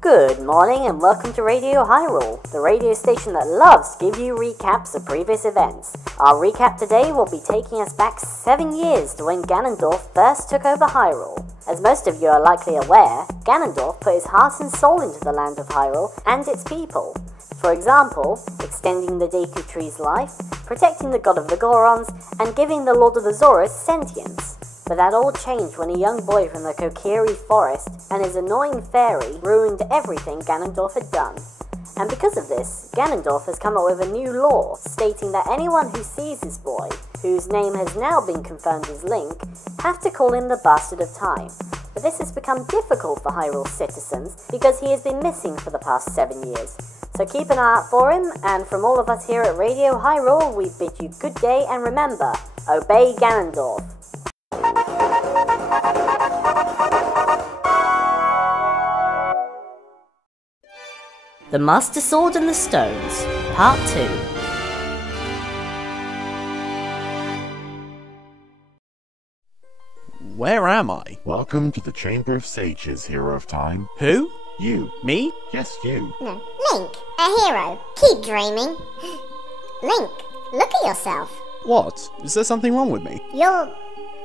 Good morning and welcome to Radio Hyrule, the radio station that loves to give you recaps of previous events. Our recap today will be taking us back 7 years to when Ganondorf first took over Hyrule. As most of you are likely aware, Ganondorf put his heart and soul into the land of Hyrule and its people. For example, extending the Deku Tree's life, protecting the God of the Gorons, and giving the Lord of the Zoras sentience. But that all changed when a young boy from the Kokiri forest and his annoying fairy ruined everything Ganondorf had done. And because of this, Ganondorf has come up with a new law stating that anyone who sees this boy, whose name has now been confirmed as Link, have to call him the Bastard of Time. But this has become difficult for Hyrule's citizens because he has been missing for the past 7 years. So keep an eye out for him, and from all of us here at Radio Hyrule, we bid you good day and remember, obey Ganondorf. The Master Sword and the Stones, Part 2. Where am I? Welcome to the Chamber of Sages, Hero of Time. Who? You. Me? Yes, you. No, Link, a hero. Keep dreaming. Link, look at yourself. What? Is there something wrong with me? You're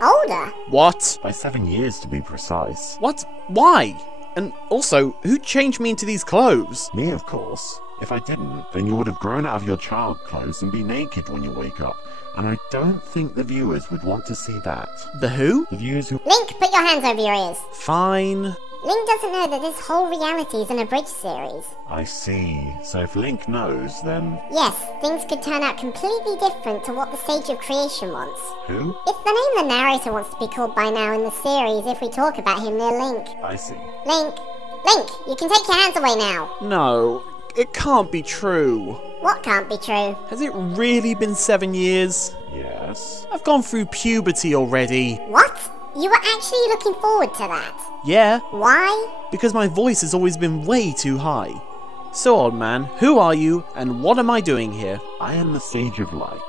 older. What? By 7 years to be precise. What? Why? And also, who changed me into these clothes? Me, of course. If I didn't, then you would have grown out of your child clothes and be naked when you wake up. And I don't think the viewers would want to see that. The who? The viewers who... Link, put your hands over your ears. Fine. Link doesn't know that this whole reality is an abridged series. I see. So if Link knows, then... Yes, things could turn out completely different to what the Sage of Creation wants. Who? It's the name the narrator wants to be called by now in the series if we talk about him near Link. I see. Link, you can take your hands away now. No, it can't be true. What can't be true? Has it really been 7 years? Yes. I've gone through puberty already. What? You were actually looking forward to that? Yeah, Why? because my voice has always been way too high. So, old man, who are you, and what am I doing here? I am the Sage of Light,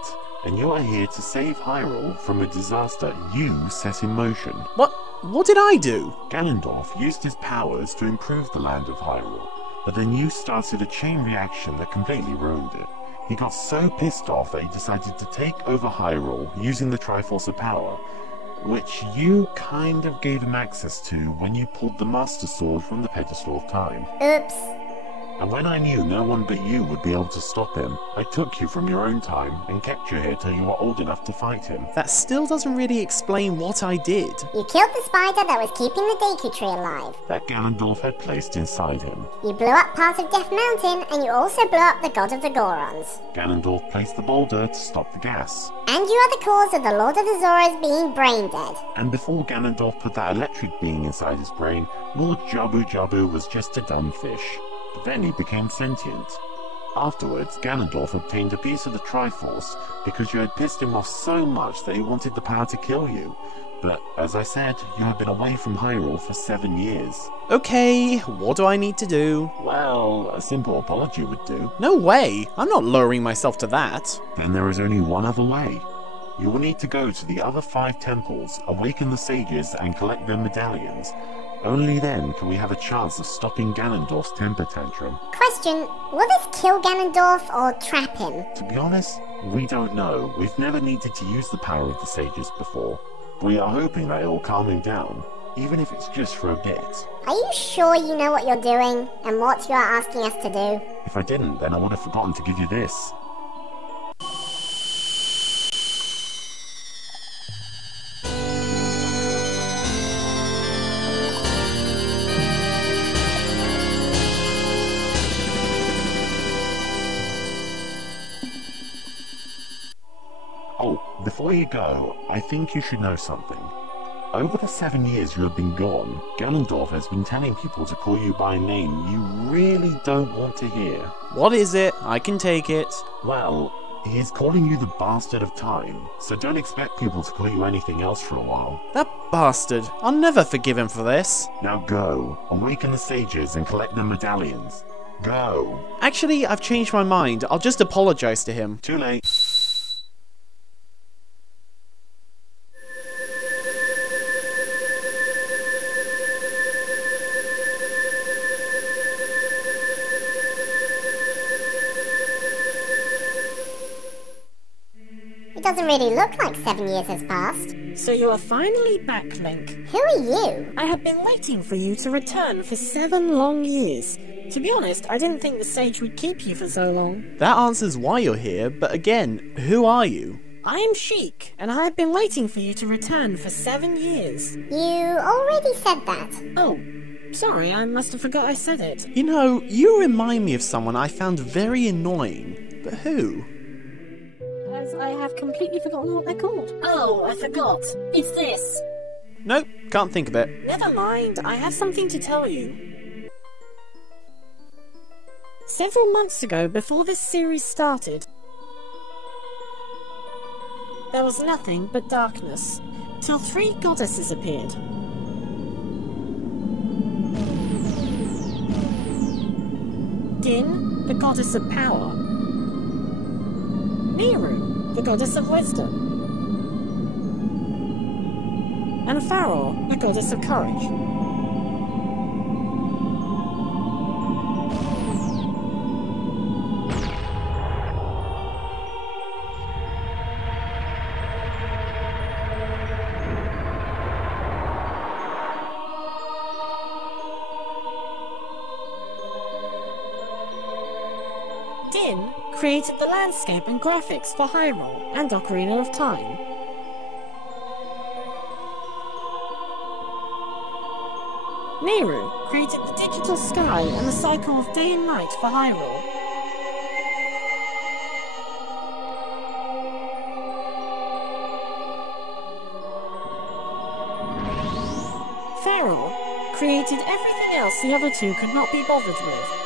and you are here to save Hyrule from a disaster you set in motion. What did I do? Ganondorf used his powers to improve the land of Hyrule, but then you started a chain reaction that completely ruined it. He got so pissed off that he decided to take over Hyrule using the Triforce of Power, which you kind of gave him access to when you pulled the Master Sword from the pedestal of time. Oops. And when I knew no one but you would be able to stop him, I took you from your own time and kept you here till you were old enough to fight him. That still doesn't really explain what I did. You killed the spider that was keeping the Deku Tree alive. That Ganondorf had placed inside him. You blew up part of Death Mountain, and you also blew up the God of the Gorons. Ganondorf placed the boulder to stop the gas. And you are the cause of the Lord of the Zoras being brain dead. And before Ganondorf put that electric being inside his brain, Lord Jabu Jabu was just a dumb fish. But then he became sentient. Afterwards, Ganondorf obtained a piece of the Triforce because you had pissed him off so much that he wanted the power to kill you. But, as I said, you have been away from Hyrule for 7 years. Okay, what do I need to do? Well, a simple apology would do. No way! I'm not lowering myself to that. Then there is only one other way. You will need to go to the other 5 temples, awaken the sages, and collect their medallions. Only then can we have a chance of stopping Ganondorf's temper tantrum. Question, will this kill Ganondorf or trap him? To be honest, we don't know. We've never needed to use the power of the sages before. We are hoping that it will calm him down, even if it's just for a bit. Are you sure you know what you're doing and what you are asking us to do? If I didn't, then I would have forgotten to give you this. Oh, before you go, I think you should know something. Over the 7 years you have been gone, Ganondorf has been telling people to call you by a name you really don't want to hear. What is it? I can take it. Well, he is calling you the Bastard of Time, so don't expect people to call you anything else for a while. That bastard. I'll never forgive him for this. Now go, awaken the sages and collect their medallions. Go. Actually, I've changed my mind. I'll just apologize to him. Too late. doesn't really look like 7 years has passed. So you are finally back, Link. Who are you? I have been waiting for you to return for 7 long years. To be honest, I didn't think the sage would keep you for so long. That answers why you're here, but again, who are you? I am Sheik, and I have been waiting for you to return for 7 years. You already said that. Oh, sorry, I must have forgot I said it. You know, you remind me of someone I found very annoying, but who? As I have completely forgotten what they're called. Oh, I forgot. It's this. Nope, can't think of it. Never mind, I have something to tell you. Several months ago, before this series started, there was nothing but darkness, till 3 goddesses appeared. Din, the goddess of power. Miru, the goddess of wisdom. And Faror, the goddess of courage. Din created the landscape and graphics for Hyrule and Ocarina of Time. Miru created the digital sky and the cycle of day and night for Hyrule. Faror created everything else the other two could not be bothered with.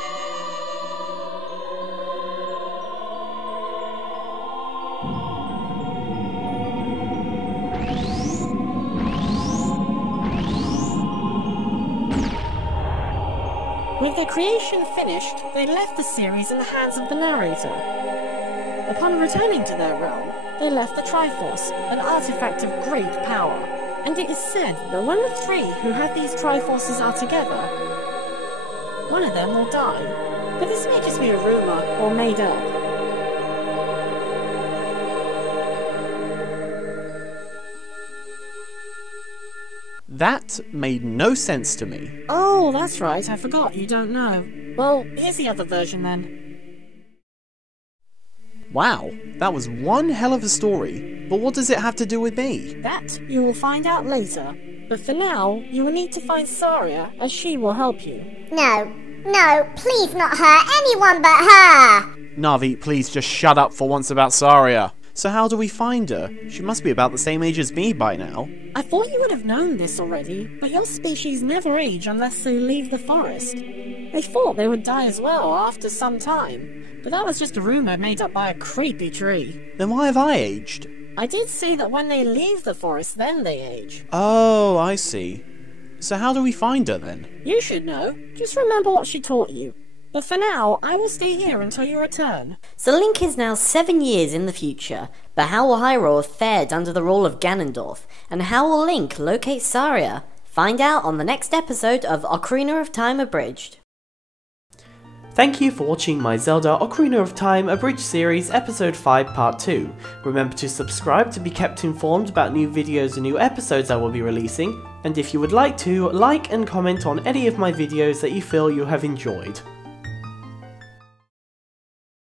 With their creation finished, they left the series in the hands of the narrator. Upon returning to their realm, they left the Triforce, an artifact of great power, and it is said that when the 3 who had these Triforces are together, one of them will die. But this may just be a rumour or made up. That made no sense to me. Oh, that's right, I forgot, you don't know. Well, here's the other version then. Wow, that was one hell of a story, but what does it have to do with me? That you will find out later. But for now, you will need to find Saria, as she will help you. No, please not her, anyone but her! Navi, please just shut up for once about Saria. So how do we find her? She must be about the same age as me by now. I thought you would have known this already, but your species never age unless they leave the forest. They thought they would die as well after some time, but that was just a rumour made up by a creepy tree. Then why have I aged? I did say that when they leave the forest, then they age. Oh, I see. So how do we find her then? You should know. Just remember what she taught you. But for now, I will stay here until you return. So Link is now 7 years in the future, but how will Hyrule have fared under the rule of Ganondorf? And how will Link locate Saria? Find out on the next episode of Ocarina of Time Abridged. Thank you for watching my Zelda Ocarina of Time Abridged series episode 5 part 2. Remember to subscribe to be kept informed about new videos and new episodes I will be releasing, and if you would like to, like and comment on any of my videos that you feel you have enjoyed.